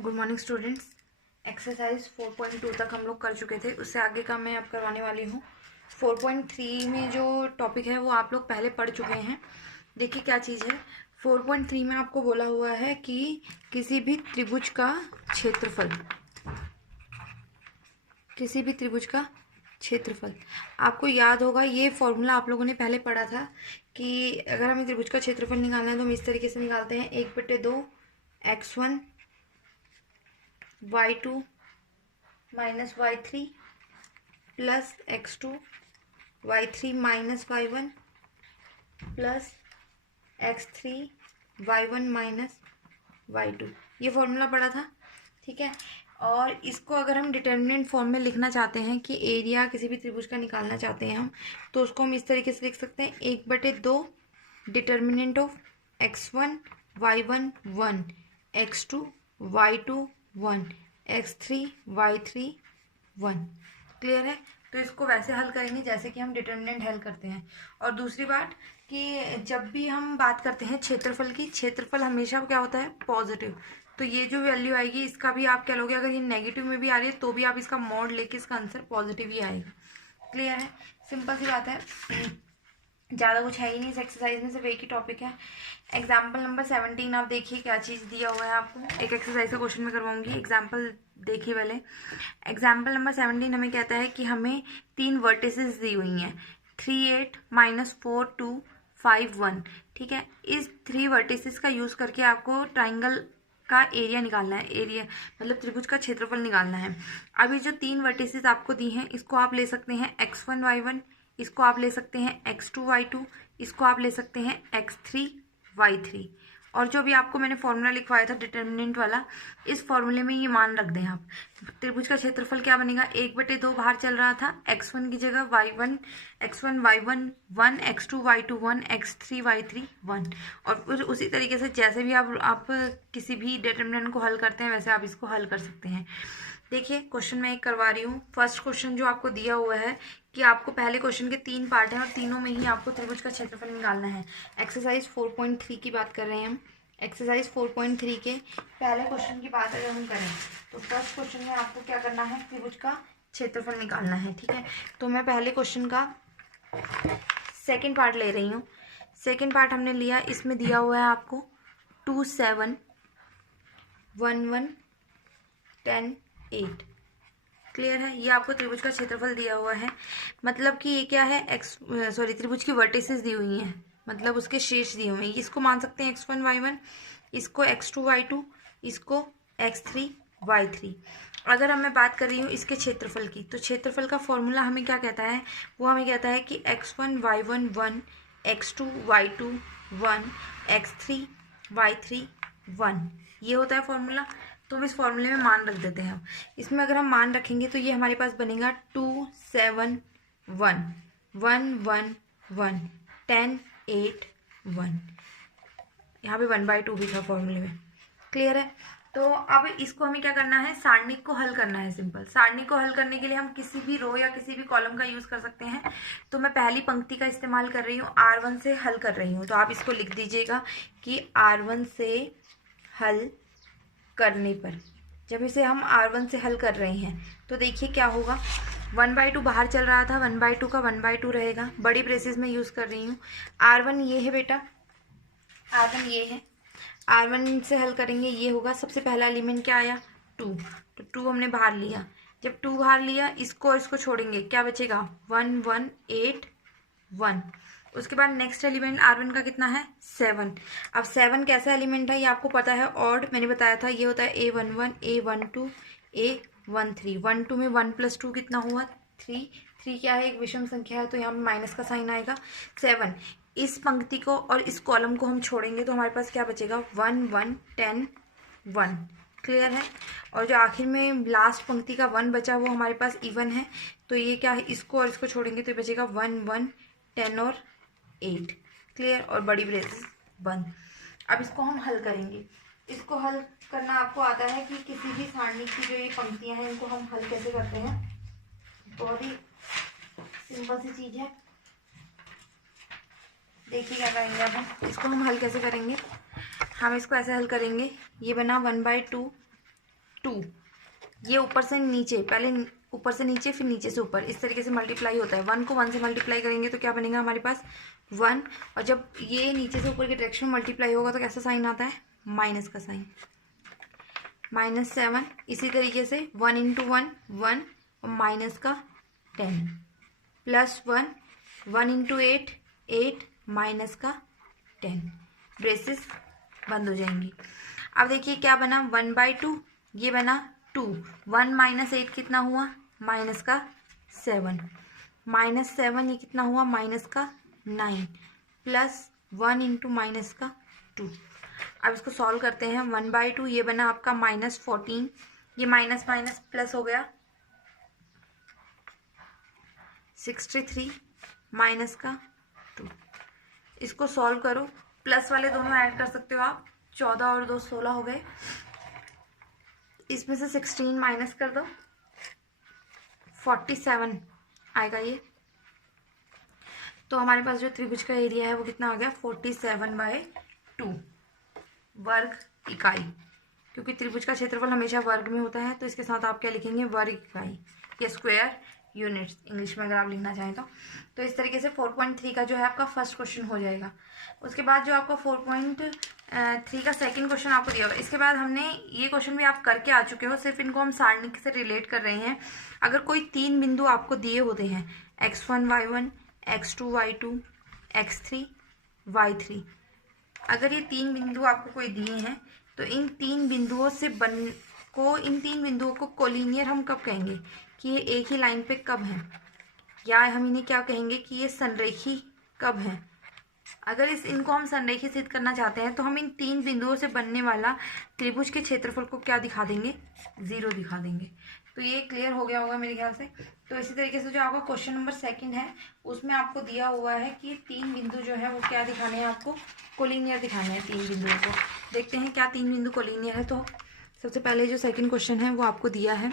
Good morning students. Exercise 4.2 तक हम लोग कर चुके थे, उससे आगे का मैं अब करवाने वाली हूँ। 4.3 में जो टॉपिक है वो आप लोग पहले पढ़ चुके हैं। देखिए क्या चीज़ है। 4.3 में आपको बोला हुआ है कि किसी भी त्रिभुज का क्षेत्रफल आपको याद होगा। ये फॉर्मूला आप लोगों ने पहले पढ़ा था कि अगर हमें त्रिभुज का क्षेत्रफल निकालना है तो हम इस तरीके से निकालते हैं, 1/2 x1 y2 minus y3 plus x2 y3 minus y1 plus x3 y1 minus y2। ये फॉर्मूला पढ़ा था, ठीक है। और इसको अगर हम डिटर्मिनेंट फॉर्म में लिखना चाहते हैं कि एरिया किसी भी त्रिभुज का निकालना चाहते हैं हम, तो उसको हम इस तरीके से लिख सकते हैं, 1/2 determinant of x1 y1 1, x2 y2 1, x3 y3 1। Clear है। तो इसको वैसे हल करेंगे जैसे कि हम डिटर्मिनेंट हल करते हैं। और दूसरी बात कि जब भी हम बात करते हैं क्षेत्रफल की, क्षेत्रफल हमेशा क्या होता है, पॉजिटिव। तो ये जो वैल्यू आएगी इसका भी आप क्या लोगे, अगर ये नेगेटिव में भी आ रही है तो भी आप इसका मॉड लेके इसका आंसर पॉजिटिव ही आएगा। क्लियर है, सिंपल सी बात है। ज़्यादा कुछ है ही नहीं इस एक्सरसाइज में, सिर्फ एक ही टॉपिक है। एग्जाम्पल नंबर 17 आप देखिए क्या चीज़ दिया हुआ है आपको। एक एक्सरसाइज का क्वेश्चन में करवाऊंगी, एग्जाम्पल देखिए पहले। एग्जाम्पल नंबर 17 हमें कहता है कि हमें 3 वर्टिसेस दी हुई हैं, 3 8 -4 2 5 1। ठीक है, इस 3 वर्टिसेस का यूज़ करके आपको ट्राइंगल का एरिया निकालना है। एरिया मतलब त्रिभुज का क्षेत्रफल निकालना है। अभी जो 3 वर्टिसेस आपको दी हैं इसको आप ले सकते हैं x1 y1, इसको आप ले सकते हैं x2 y2, इसको आप ले सकते हैं x3 y3। और जो भी आपको मैंने फॉर्मूला लिखवाया था डिटर्मिनेंट वाला, इस फॉर्मूले में ये मान रख दें आप। त्रिभुज का क्षेत्रफल क्या बनेगा, 1/2 बाहर चल रहा था, x1 की जगह y1 x1 y1 1, x2 y2 1, x3 y3 1। और फिर उसी तरीके से जैसे भी आप किसी भी डिटर्मिनेंट को हल करते हैं वैसे आप इसको हल कर सकते हैं। देखिए क्वेश्चन मैं एक करवा रही हूँ। फर्स्ट क्वेश्चन जो आपको दिया हुआ है कि आपको पहले क्वेश्चन के 3 पार्ट हैं और तीनों में ही आपको त्रिभुज का क्षेत्रफल निकालना है। एक्सरसाइज 4.3 की बात कर रहे हैं हम। एक्सरसाइज 4.3 के पहले क्वेश्चन की बात अगर हम करें तो फर्स्ट क्वेश्चन में आपको क्या करना है, त्रिभुज का क्षेत्रफल निकालना है। ठीक है, तो मैं पहले क्वेश्चन का सेकेंड पार्ट ले रही हूँ। सेकेंड पार्ट हमने लिया, इसमें दिया हुआ है आपको 2 7 1 1 10 8। क्लियर है, ये आपको त्रिभुज का क्षेत्रफल दिया हुआ है। मतलब कि ये क्या है, त्रिभुज की वर्टिसेस दी हुई हैं, मतलब उसके शीर्ष दिए हुए हैं। इसको मान सकते हैं x1 y1, इसको x2 y2, इसको x3 y3। अगर मैं बात कर रही हूँ इसके क्षेत्रफल की, तो क्षेत्रफल का फॉर्मूला हमें क्या कहता है, वो हमें कहता है कि x1 y1 1, x2 y2 1, x3 y3 1। ये होता है फॉर्मूला। तो हम इस फॉर्मूले में मान रख देते हैं। इसमें अगर हम मान रखेंगे तो ये हमारे पास बनेगा 2 7 1 1 1 1 10 8 1। यहाँ पे 1/2 भी था फॉर्मूले में। क्लियर है। तो अब इसको हमें क्या करना है, सारणिक को हल करना है। सिंपल सारणिक को हल करने के लिए हम किसी भी रो या किसी भी कॉलम का यूज कर सकते हैं। तो मैं पहली पंक्ति का इस्तेमाल कर रही हूँ, R1 से हल कर रही हूँ। तो आप इसको लिख दीजिएगा कि R1 से हल करने पर, जब इसे हम R1 से हल कर रहे हैं तो देखिए क्या होगा। 1/2 बाहर चल रहा था, 1/2 का 1/2 रहेगा। बड़ी ब्रेसेस में यूज़ कर रही हूँ। R1 ये है बेटा, R1 ये है। R1 से हल करेंगे, ये होगा। सबसे पहला एलिमेंट क्या आया, 2। तो 2 हमने बाहर लिया। जब 2 बाहर लिया, इसको छोड़ेंगे, क्या बचेगा, 1 1 8 1। उसके बाद नेक्स्ट एलिमेंट R1 का कितना है, 7। अब 7 कैसा एलिमेंट है ये आपको पता है, ऑड। मैंने बताया था ये होता है A11 A12 A13। 1 2 में 1 + 2 कितना हुआ, 3। 3 क्या है, एक विषम संख्या है तो यहाँ पे माइनस का साइन आएगा। 7, इस पंक्ति को और इस कॉलम को हम छोड़ेंगे तो हमारे पास क्या बचेगा, 1 1 10 1। क्लियर है। और जो आखिर में लास्ट पंक्ति का 1 बचा वो हमारे पास इवन है। तो ये क्या है, इसको और इसको छोड़ेंगे तो ये बचेगा 1 1 10 और 8। क्लियर। और बड़ी ब्रेसेस बंद। अब इसको हम हल करेंगे। इसको हल करना आपको आता है कि किसी भी सारणी की जो ये पंक्तियां हैं इनको हम हल कैसे करते हैं। बहुत ही सिंपल सी चीज है। देखिए क्या करेंगे, अब हम इसको हल कैसे करेंगे। हम इसको ऐसे हल करेंगे, ये बना 1/2 2, ये ऊपर से नीचे, पहले ऊपर से नीचे फिर नीचे से ऊपर, इस तरीके से मल्टीप्लाई होता है। 1 को 1 से मल्टीप्लाई करेंगे तो क्या बनेगा हमारे पास 1, और जब ये नीचे से ऊपर की डायरेक्शन में मल्टीप्लाई होगा तो कैसा साइन आता है, माइनस का साइन, -7। इसी तरीके से 1 इंटू 1 1 और माइनस का 10, +1 1 इंटू 8 8 माइनस का 10, ब्रेसेस बंद हो जाएंगी। अब देखिए क्या बना, 1/2, ये बना 2, 1 माइनस 8 कितना हुआ, माइनस का 7, -7 ये कितना हुआ, माइनस का 9, +1 इंटू माइनस का 2। अब इसको सॉल्व करते हैं। 1/2 ये बना आपका -14, ये माइनस माइनस प्लस हो गया 63 माइनस का 2। इसको सॉल्व करो, प्लस वाले दोनों ऐड कर सकते हो आप, 14 और 2 16 हो गए। इसमें से 16 माइनस कर दो, 47 आएगा ये। तो हमारे पास जो त्रिभुज का एरिया है वो कितना आ गया, 47/2 वर्ग इकाई। क्योंकि त्रिभुज का क्षेत्रफल हमेशा वर्ग में होता है तो इसके साथ आप क्या लिखेंगे, वर्ग इकाई या स्क्वायर यूनिट्स इंग्लिश में अगर आप लिखना चाहें तो इस तरीके से 4.3 का जो है आपका फर्स्ट क्वेश्चन हो जाएगा। उसके बाद जो आपका 4.3 का सेकंड क्वेश्चन आपको दिया होगा। इसके बाद हमने ये क्वेश्चन भी आप करके आ चुके हो, सिर्फ इनको हम सारणी से रिलेट कर रहे हैं। अगर कोई 3 बिंदु आपको दिए होते हैं, x1 y1 x2 y2 x3 y3, अगर ये 3 बिंदु आपको कोई दिए हैं तो इन 3 बिंदुओं को कोलिनियर हम कब कहेंगे, कि ये एक ही लाइन पे कब हैं, या हम इन्हें क्या कहेंगे कि ये संरेखी कब हैं। अगर इनको हम संरेखी सिद्ध करना चाहते हैं तो हम इन 3 बिंदुओं से बनने वाला त्रिभुज के क्षेत्रफल को क्या दिखा देंगे, 0 दिखा देंगे। तो ये क्लियर हो गया होगा मेरे ख्याल से। तो इसी तरीके से जो आपका क्वेश्चन नंबर 2 है उसमें आपको दिया हुआ है कि 3 बिंदु जो है वो क्या दिखाने हैं, आपको कोलिनियर दिखाने हैं 3 बिंदुओं को। देखते हैं क्या 3 बिंदु कोलिनियर है। तो सबसे पहले जो सेकंड क्वेश्चन है वो आपको दिया है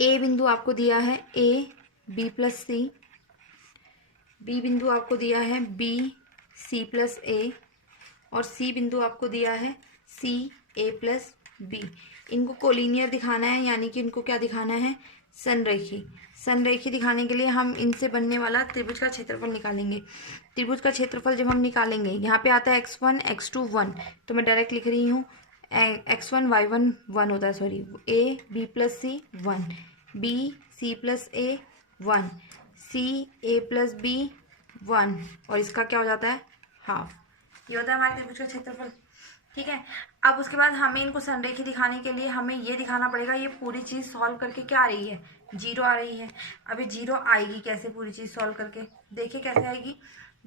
ए बिंदु आपको दिया है A B plus C, B बिंदु आपको दिया है बी सी प्लस ए, और सी बिंदु आपको दिया है सी ए प्लस बी। इनको कोलिनियर दिखाना है, यानी कि इनको क्या दिखाना है, संरेखी। संरेखी दिखाने के लिए हम इनसे बनने वाला त्रिभुज का क्षेत्रफल निकालेंगे। त्रिभुज का क्षेत्रफल जब हम निकालेंगे, यहाँ पे आता है x1 x2 1, तो मैं डायरेक्ट लिख रही हूँ x1 y1 1 होता है, sorry, a b plus C 1, b c plus a 1, c a plus b 1, और इसका क्या हो जाता है, हाफ। ये होता है हमारे त्रिभुज का क्षेत्रफल। ठीक है। अब उसके बाद हमें इनको संरेखी दिखाने के लिए हमें ये दिखाना पड़ेगा, ये पूरी चीज़ सॉल्व करके क्या आ रही है, 0 आ रही है। अब ये 0 आएगी कैसे, पूरी चीज़ सॉल्व करके देखिए कैसे आएगी।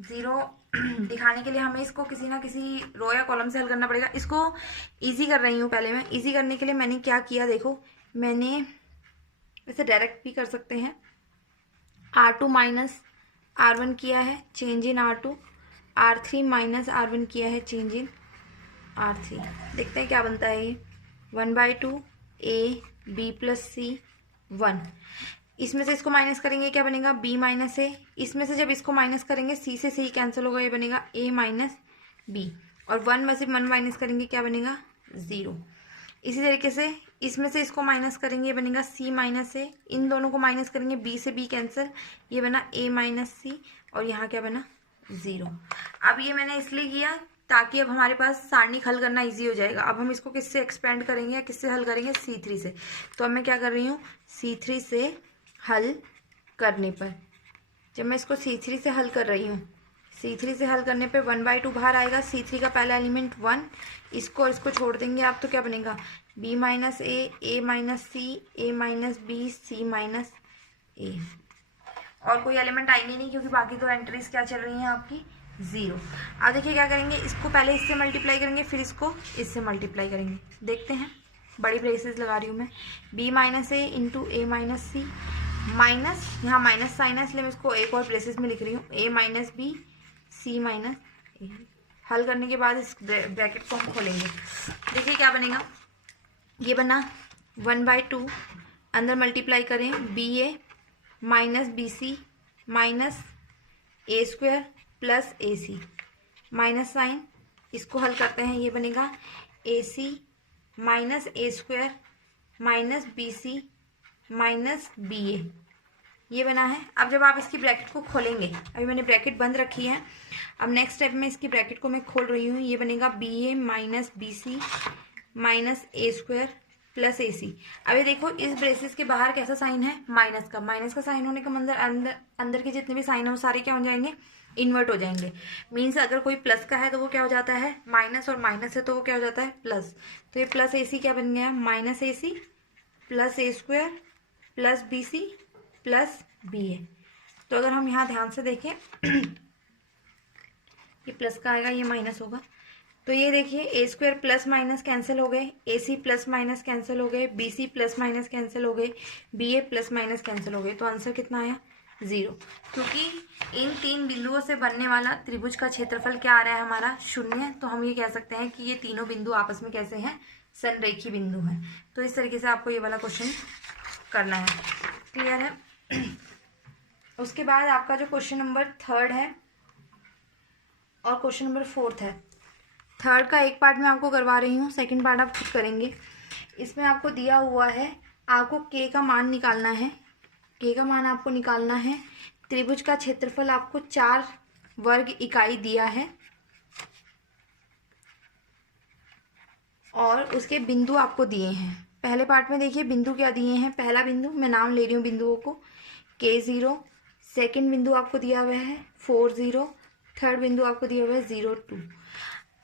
0 दिखाने के लिए हमें इसको किसी ना किसी रो या कॉलम से हल करना पड़ेगा। इसको इजी कर रही हूँ पहले मैं। इजी करने के लिए मैंने क्या किया, देखो, मैंने इसे डायरेक्ट भी कर सकते हैं, R2 माइनस R1 किया है, change in R2, R3 minus R1 किया है, चेंज इन R3। देखते हैं क्या बनता है ये, 1/2 a b प्लस सी 1। इसमें से इसको माइनस करेंगे क्या बनेगा, b माइनस a। इसमें से जब इसको माइनस करेंगे c से c कैंसिल होगा, ये बनेगा a माइनस b, और 1 में से 1 माइनस करेंगे क्या बनेगा, 0। इसी तरीके से इसमें से इसको माइनस करेंगे, ये बनेगा c माइनस a। इन दोनों को माइनस करेंगे, b से b कैंसिल, ये बना a माइनस c, और यहाँ क्या बना, 0। अब ये मैंने इसलिए किया ताकि अब हमारे पास सारणी हल करना इजी हो जाएगा। अब हम इसको किससे एक्सपेंड करेंगे या किससे हल करेंगे, C3 से। तो अब मैं क्या कर रही हूँ, C3 से हल करने पर, जब मैं इसको C3 से हल कर रही हूँ, C3 से हल करने पे 1/2 बाहर आएगा। C3 का पहला एलिमेंट 1, इसको और इसको छोड़ देंगे आप, तो क्या बनेगा, b minus a minus c, a minus b, c minus a। और कोई एलिमेंट आएंगे नहीं क्योंकि बाकी तो एंट्रीज क्या चल रही हैं आपकी, 0। अब देखिए क्या करेंगे, इसको पहले इससे मल्टीप्लाई करेंगे, फिर इसको इससे मल्टीप्लाई करेंगे। देखते हैं, बड़ी ब्रेसेस लगा रही हूँ मैं, b minus a into a minus C, minus, यहाँ माइनस साइन है इसलिए मैं इसको एक और ब्रेसेस में लिख रही हूँ, a minus b c minus a। हल करने के बाद इस ब्रैकेट को हम खोलेंगे। देखिए क्या बनेगा, ये बना 1/2, अंदर मल्टीप्लाई करें ba minus bc minus a square plus AC, minus sign, इसको हल करते हैं, ये बनेगा AC minus A square minus B C minus B A, ये बना है। अब जब आप इसकी ब्रैकेट को खोलेंगे, अभी मैंने ब्रैकेट बंद रखी है, अब नेक्स्ट स्टेप में इसकी ब्रैकेट को मैं खोल रही हूँ, ये बनेगा B A minus B C minus A square plus ए सी। अभी देखो इस ब्रेसेस के बाहर कैसा साइन है, माइनस का। माइनस का साइन होने का अंदर अंदर के जितने भी साइन है वो सारे क्या हो जाएंगे, इन्वर्ट हो जाएंगे। मीन्स अगर कोई प्लस का है तो वो क्या हो जाता है माइनस, और माइनस है तो वो क्या हो जाता है प्लस। तो ये प्लस ए सी क्या बन गया, minus A C plus A square plus B C plus B A. तो अगर हम यहाँ ध्यान से देखें ये प्लस का आएगा, ये माइनस होगा। तो ये देखिए A square plus minus cancel हो गए, A C plus minus cancel हो गए, B C plus minus cancel हो गए, B A plus minus cancel हो गए। तो आंसर कितना आया, 0। क्योंकि इन 3 बिंदुओं से बनने वाला त्रिभुज का क्षेत्रफल क्या आ रहा है हमारा, 0। तो हम ये कह सकते हैं कि ये तीनों बिंदु आपस में कैसे हैं, संरेखी बिंदु हैं। तो इस तरीके से आपको ये वाला क्वेश्चन करना है। क्लियर है। उसके बाद आपका जो क्वेश्चन नंबर 3 है और क्वेश्चन नंबर 4 है। 3 का एक पार्ट मैं आपको करवा रही हूँ, सेकंड पार्ट आप खुद करेंगे। इसमें आपको दिया हुआ है, आपको के का मान निकालना है। के का मान आपको निकालना है। त्रिभुज का क्षेत्रफल आपको 4 वर्ग इकाई दिया है और उसके बिंदु आपको दिए हैं। पहले पार्ट में देखिए बिंदु क्या दिए हैं। पहला बिंदु, मैं नाम ले रही हूँ बिंदुओं को, K0। सेकंड बिंदु आपको दिया हुआ है 4 0। थर्ड बिंदु आपको दिया हुआ है 0 2।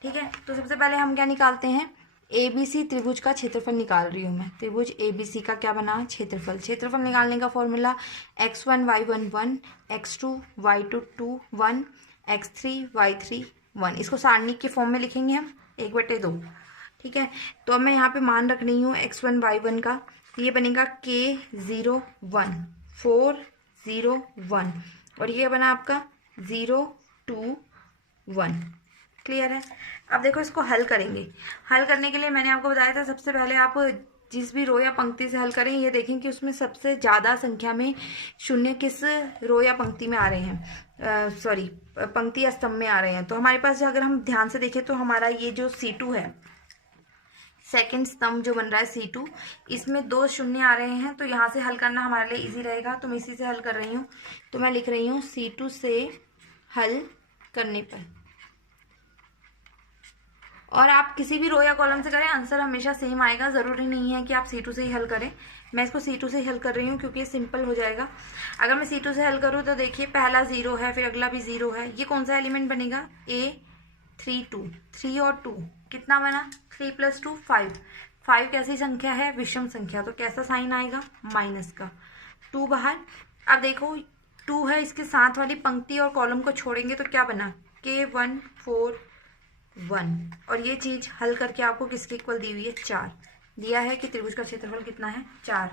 ठीक है, तो सबसे पहले हम क्या निकालते हैं, ABC त्रिभुज का क्षेत्रफल निकाल रही हूँ मैं। त्रिभुज ABC का क्या बना, क्षेत्रफल। क्षेत्रफल निकालने का formula x1 y1 1, x2 y2 2 1, x3 y3 1। इसको सारणी के फॉर्म में लिखेंगे हम 1/2। ठीक है, तो अब मैं यहाँ पे मान रख रही हूँ x1 y1 का। ये बनेगा K0 1 4 0 1 और ये बना आपका 0 2 1। क्लियर है। अब देखो इसको हल करेंगे। हल करने के लिए मैंने आपको बताया था, सबसे पहले आप जिस भी रो या पंक्ति से हल करें, ये देखें कि उसमें सबसे ज़्यादा संख्या में शून्य किस रो या पंक्ति में आ रहे हैं, सॉरी पंक्ति या स्तंभ में आ रहे हैं। तो हमारे पास अगर हम ध्यान से देखें तो हमारा ये जो C2 है, सेकंड स्तंभ जो बन रहा है C2, इसमें 2 शून्य आ रहे हैं। तो यहाँ से हल करना हमारे लिए इजी रहेगा, तो मैं इसी से हल कर रही हूँ। तो मैं लिख रही हूँ C2 से हल करने पर। और आप किसी भी रो या कॉलम से करें, आंसर हमेशा सेम आएगा। ज़रूरी नहीं है कि आप C2 से ही हल करें। मैं इसको C2 से ही हल कर रही हूँ क्योंकि ये सिंपल हो जाएगा। अगर मैं C2 से हल करूँ तो देखिए पहला 0 है, फिर अगला भी 0 है। ये कौन सा एलिमेंट बनेगा, A 3 2, 3 और 2 कितना बना, 3 + 2 5। 5 कैसी संख्या है, विषम संख्या। तो कैसा साइन आएगा, माइनस का। 2 बाहर। अब देखो 2 है, इसके साथ वाली पंक्ति और कॉलम को छोड़ेंगे तो क्या बना, K1 4 1। और ये चीज हल करके आपको किसके इक्वल दी हुई है, 4 दिया है कि त्रिभुज का क्षेत्रफल कितना है, 4।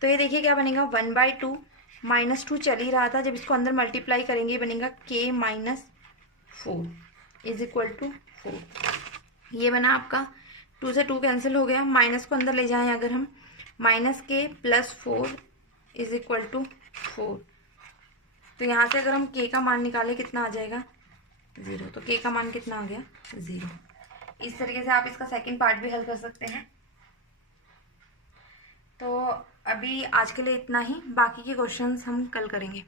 तो ये देखिए क्या बनेगा, 1/2 -2 चल ही रहा था, जब इसको अंदर मल्टीप्लाई करेंगे बनेगा K - 4 = 4। ये बना आपका, 2 से 2 कैंसिल हो गया, माइनस को अंदर ले जाएं अगर हम, -K + 4 = 4। तो यहाँ से अगर हम K का मान निकालें कितना आ जाएगा, 0। तो K का मान कितना आ गया, 0। इस तरीके से आप इसका सेकंड पार्ट भी हल कर सकते हैं। तो अभी आज के लिए इतना ही, बाकी के क्वेश्चंस हम कल करेंगे।